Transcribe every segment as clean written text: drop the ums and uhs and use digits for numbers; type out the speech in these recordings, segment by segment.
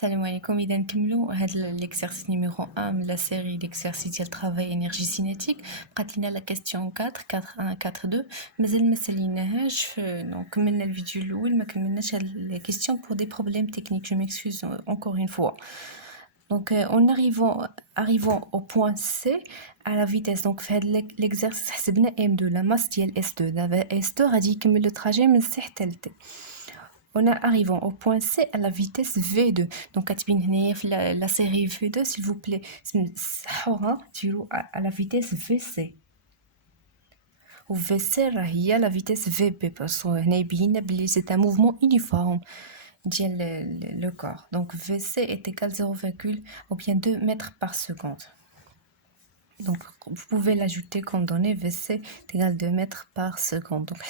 Salam alaikum, إذا نكملوا هذا l'exercice numéro 1 من la série d'exercices ديال travail énergie cinétique. بقات لنا la question 4 4.1 4.2 مازال ما ساليناهاش. دونك كملنا الفيديو الاول ما كملناش هاد les questions pour des problèmes techniques. Je m'excuse encore une fois. Donc en arrivant au point C à la vitesse, donc في هاد l'exercice حسبنا M2 la masse ديال S2. دابا S2 غادي يكمل le trajet من C حتى ل T. On arrive au point C à la vitesse V2. Donc, la série V2, s'il vous plaît, à la vitesse VC. Ou VC, il y a la vitesse VP, parce que c'est un mouvement uniforme le corps. Donc, VC est égal à 2 mètres par seconde. Donc, vous pouvez l'ajouter comme donnée, VC est égal à 2 mètres par seconde. Donc,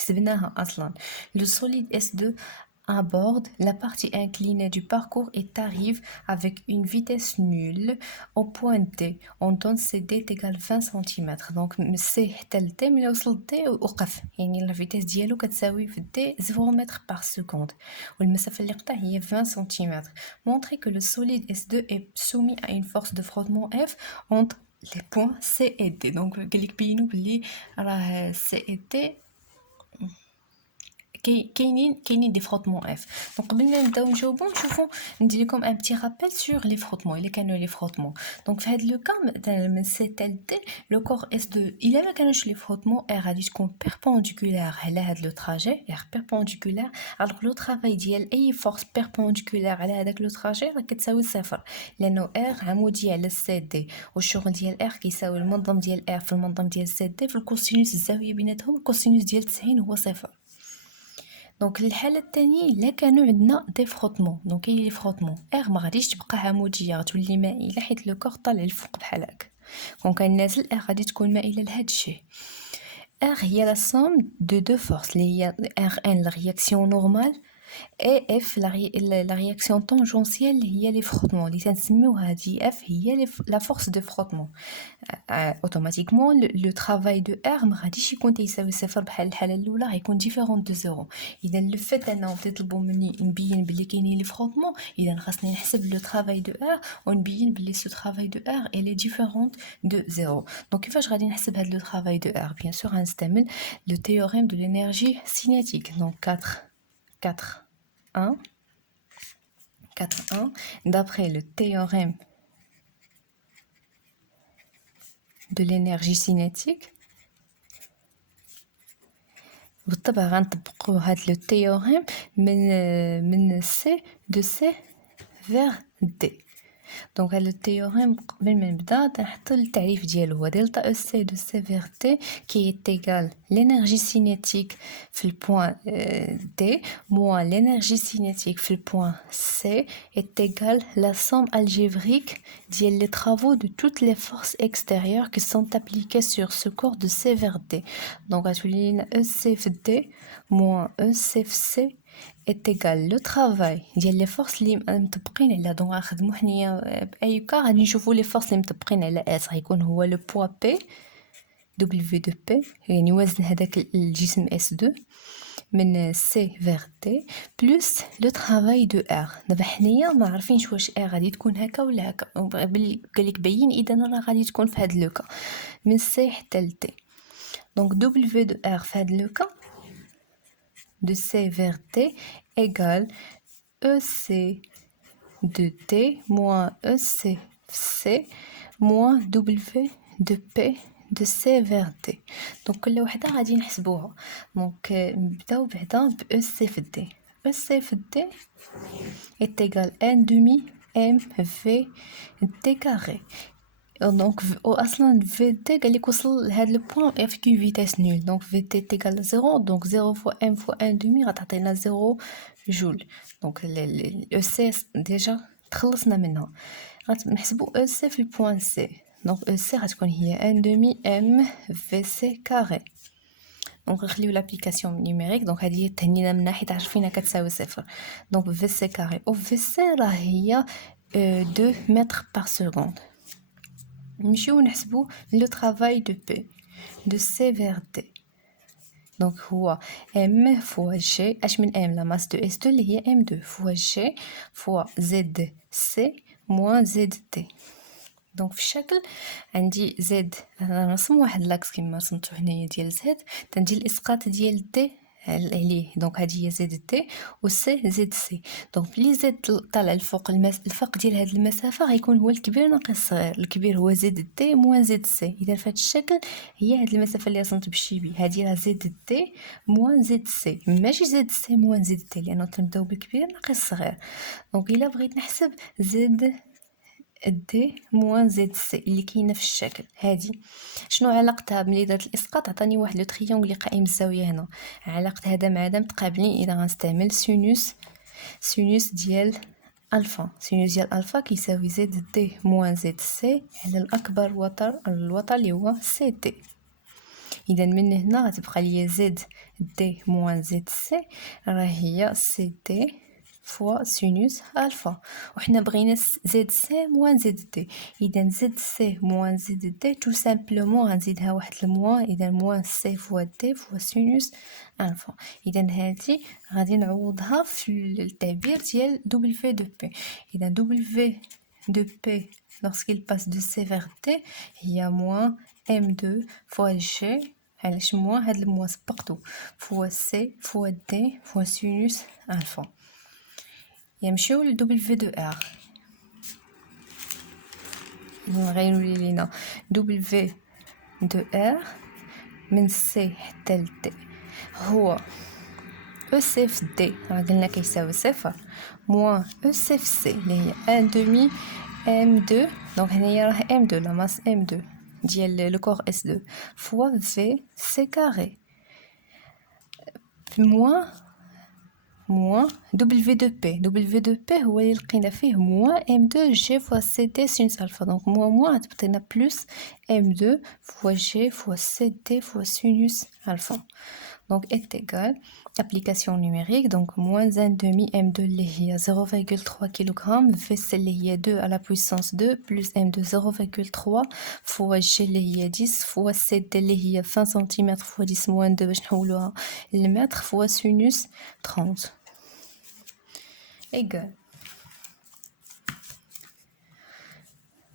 le solide S2 aborde la partie inclinée du parcours et arrive avec une vitesse nulle au point T. On donne CD est égal à 20 cm. Donc, C tel T, mais le T وقف. يعني la vitesse ديالو كتساوي في D 0 mètres par seconde. والمسافة اللي قطع هي 20 cm. Montrer que le solide S2 est soumis à une force de frottement F entre les points C et D. Donc, قالك بينو بلي راه C et D كاينين دي فروتمون اف. دونك قبل ما نبداو نجاوبو نشوفو ندير لكم ان بتي رابيل سور لي فروتمون الا كانوا لي فروتمون. دونك في هاد لو كا من سي تال دي لو كور اس 2 الا ما كانوش لي فروتمون ار غادي تكون بيربونديكولار على هاد لو تراجي ار بيربونديكولار. الوغ لو طرافاي ديال اي فورس بيربونديكولار على هذاك لو تراجي راه كتساوي صفر لانه ار عمودي على السي دي والشغل ديال ار كيساوي المنظم ديال ار في المنظم ديال سي دي في الكوسينوس الزاويه بيناتهم الكوسينوس ديال 90 هو صفر. دونك الحاله الثانيه الا كانوا عندنا دي فروتمون دونك لي فروتمون ار ما غاديش تبقى عموديه غتولي مائله حيت لو كور طالع الفوق بحال هكا. كون كان نازل ار غادي تكون مائله لهاد الشيء. R هي la somme de deux forces اللي هي Rn la réaction normale et F la réaction tangentielle اللي هي les frottements اللي تنسميوها هادي F هي la force de frottement. automatiquement le travail de R ما غاديش يكون تيساوي صفر بحال الحاله الاولى غيكون différent de زيرو. اذا لو فيت انهم تطلبوا مني نبين بلي كاينين لي فروتمون اذا خاصني نحسب لو travail de R ونبين بلي ce travail de R elle est différente de زيرو. دونك كيفاش غادي نحسب هاد لو travail de R؟ bien sûr غنستعمل le théorème de l'énergie cinétique. donc 4 1 d'après le théorème de l'énergie cinétique. بالطبع غنطبقوا هاد لو تيوريم من سي دو سي فيغ دي. دونك هاد التيوريم قبل ما نبدا نحط التعريف ديالو هو دلتا او سي دو سي فيغ تي كي ايغال لينيرجي سينيتيك في البوين دي موان لينيرجي سينيتيك في البوين سي est égal la somme algébrique ديال les travaux de toutes les forces extérieures qui sont appliquées sur ce corps de C vers D. donc غتولي لنا E C في D moins E C في C est égal le travail ديال les forces اللي مطبقين على. دونك غنخدمو حنايا باي كا غادي نشوفوا لي فورس اللي مطبقين على اس غيكون هو لو بوا بي دبليو دو بي يعني وزن هذاك الجسم اس 2 من سي فيغ تي بلس لو طرافاي دو ار. دابا حنايا ما عارفينش واش ار غادي تكون هكا ولا هكا قالك باين اذا راه غادي تكون في هذا لو كا من سي حتى ل تي. دونك دبليو دو ار في هذا لو كا de C vers T égale EC de T moins EC C moins W de P de C vers T. donc كل وحده غادي نحسبوها. دونك نبداو بعدا ب EC في D. EC في D est égal 1 demi M V D carré. دونك اصلا في تي قال لك وصل لهاد لو بوين افيك اون فيتاس نول. دونك في تي تيغال 0 دونك 0 فوا ام فوا 1 دومي غتعطينا 0 جول. دونك او سي ديجا تخلصنا منها. غنحسبوا او سي في البوين سي. دونك او سي غتكون هي 1 دومي ام في سي كاري. دونك نخليو لابليكاسيون نيميريك. دونك هذه تهنينا منها حيت عارفينها كتساوي صفر. دونك في سي كاري او في سي راه هي 2 متر بار سكوند. نمشيو نحسبو لو طرافاي دو بي دو سي فيغ دي. دونك هو ام فوا جي. اش من ام؟ لا ماس دو اس 2 اللي هي ام 2 فوا جي فوا زد سي موان زد تي. دونك في الشكل عندي زد، انا نرسم واحد لاكس كيما رسمتو هنايا ديال زد، تندير الاسقاط ديال دي عليه. دونك هذه هي زد تي و سي زد سي. دونك بلي زد طالع الفوق الفرق ديال هاد المسافه غيكون هو الكبير ناقص الصغير. الكبير هو زد تي موان زد سي. اذا في هاد الشكل هي هاد المسافه اللي رسمت بالشيبي، هذه راه زد تي موان زد سي، ماشي زد سي موان زد تي، لانه تنبداو بالكبير ناقص الصغير. دونك الا بغيت نحسب زد دي موان زد سي اللي كاينه في الشكل هادي، شنو علاقتها؟ ملي درت الاسقاط عطاني واحد لو تريونغل اللي قائم الزاويه هنا. علاقه هذا مع هذا متقابلين اذا غنستعمل سينوس ديال الفا. سينوس ديال الفا كيساوي زد دي موان زد سي على الاكبر الوتر اللي هو سي تي. اذا من هنا غتبقى لي زد دي موان زد سي راه هي سي تي فوا سينوس الفا، وحنا بغينا زد سي موان زد دي. اذا زد سي موان زد دي تو سامبلومون غنزيدها واحد الموان، اذا موان سي فوا دي فوا سينوس الفا. اذا هذه غادي نعوضها في التعبير ديال دبليو دو بي. اذا دبليو دو بي lorsqu'il passe de C vers D هي موان M2 فوا G. علاش موان؟ هاد الموان سبقتو فوا سي فوا دي فوا سينوس الفا. يمشيو ل دبليو دو ار. غيولي لينا دبليو دو ار من سي حتى ل دي هو او سي في دي راه قلنا كيساوي صفر موان او سي في سي اللي هي ان دومي ام 2. دونك هنايا راه ام 2 لا ماس ام 2 ديال لو كور اس 2 فوا في سي كاري موان دبليو دو بي. دبليو دو بي هو اللي لقينا فيه موان ام 2 جي فوا سي دي سينوس الفا. دونك موان غتعطينا بلس ام 2 فوا جي فوا سي دي فوا سينوس الفا. Donc est égal application numérique, donc moins 1 demi m2 اللي هي 0,3 kg v اللي هي 2 à la puissance 2 plus m2 0,3 فوا g اللي هي 10 فوا cd اللي هي 20 cm فوا 10 moins 2 باش نحولوها للمتر فوا sinus 30 égal.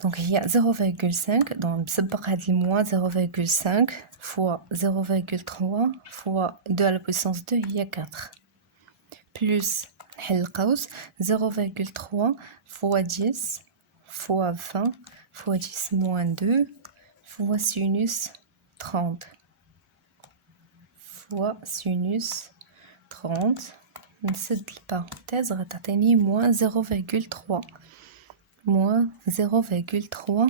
دونك هي 0,5. دونك نسبق هاد الموان 0,5 fois 0,3 fois 2 à la puissance 2 هي 4 plus نحل القوس 0,3 fois 10 fois 20 fois 10 moins 2 fois sinus 30 fois sinus 30 نسد البارونتيز غتعطيني moins 0,3 moins 0,3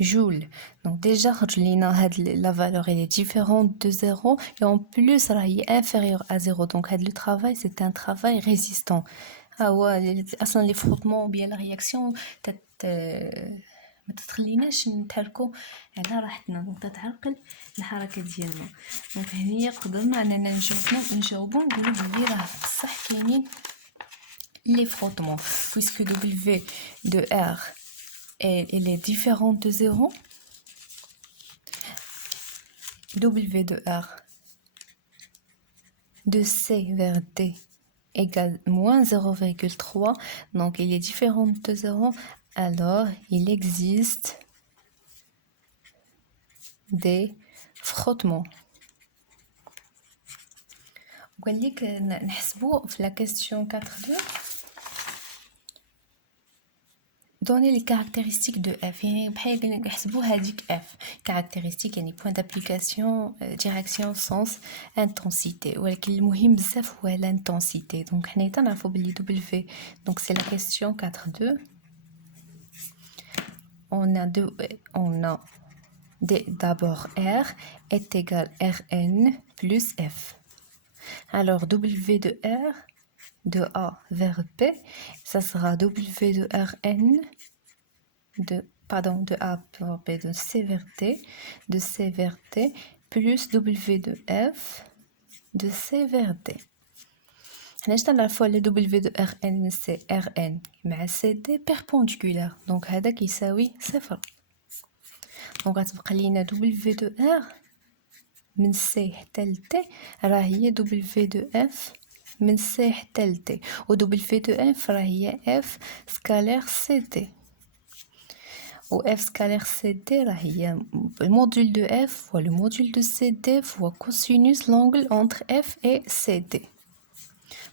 joule. Donc déjà خرج لينا هاد la valeur elle est différente de 0 et en plus راه هي inférieure à 0. donc هاد le travail c'est un travail résistant. هو اصلا لي فروتمون بيان لا رياكسيون ما تتخليناش نتحركوا على راحتنا، دونك تتعرقل الحركه ديالنا. دونك هنايا قدرنا اننا نجاوبوا نقولوا بلي راه بصح كاينين les frottements puisque W de R elle est différente de 0. W de R de C vers D égale moins 0,3. Donc il est différent de 0. Alors il existe des frottements. وقال لك نحسبوا في la question 4.2 donner les caractéristiques de f. يعني بحال قلنا نحسبوا هذيك f caractéristique يعني point d'application direction sens intensité. ولكن المهم بزاف هو l'intensité. donc حنا تنعرفوا بلي w donc c'est la question 4.2 on a d'abord r est égal rn plus f. alors w de r de A vers P, ça sera W de Rn de A vers B de C vers D, de C vers D, plus W de F de C vers D. حنا نعرفوا على W de Rn c'est Rn مع CD perpendiculaire, donc هذا كيساوي صفر. donc غتبقى لينا W de R من C حتى ل T راه هي W de F من C حتى ل T و W de F راه هي F سكالير CD و F سكالير CD راه هي الموديل de F fois le module de CD fois cosinus l'angle entre F et CD.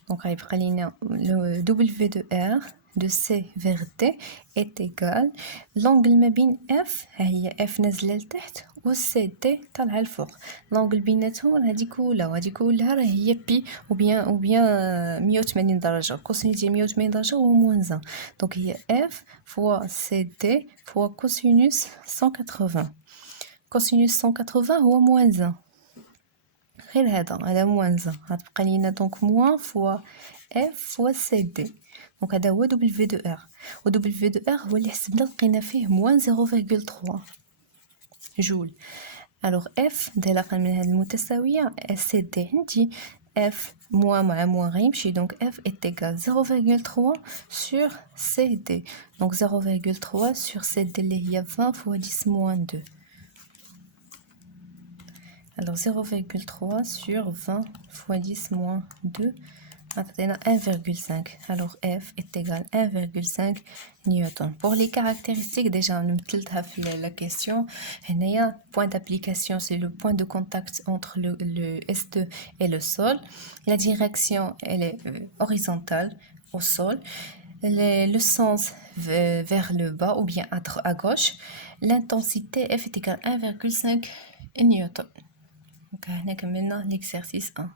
Donc غيبقى لينا le W de R de C vers D est égal l'angle ما بين F هي F نازله لتحت و CD طالعه لفوق. l'angle بيناتهم راه هادي كلها راه هي بي ou bien 180 درجه. كوسينوس ديال 180 درجه هو موان 1. دونك هي F fois CD fois cosinus 180. cosinus 180 هو موان 1. غير هذا موان 1 غتبقى لينا دونك موان فوا اف فوا سي دي. دونك هذا هو دبليو دو ار و دبليو دو ار هو اللي حسبنا لقينا فيه موان 0.3 جول. الوغ اف انطلاقا من هذه المتساويه سي دي عندي اف موان مع موان غيمشي دونك اف est égal 0.3 sur سي دي. دونك 0.3 sur سي دي اللي هي 20 فوا 10 موان 2. Alors 0,3 sur 20 fois 10 moins 2, on a 1,5. Alors F est égal à 1,5 newton. Pour les caractéristiques, déjà, on a fait la question. Le point d'application, c'est le point de contact entre le S2 et le sol. La direction, elle est horizontale au sol. Le sens vers le bas ou bien à gauche. L'intensité F est égale à 1,5 newton. Donc, on a l'exercice 1.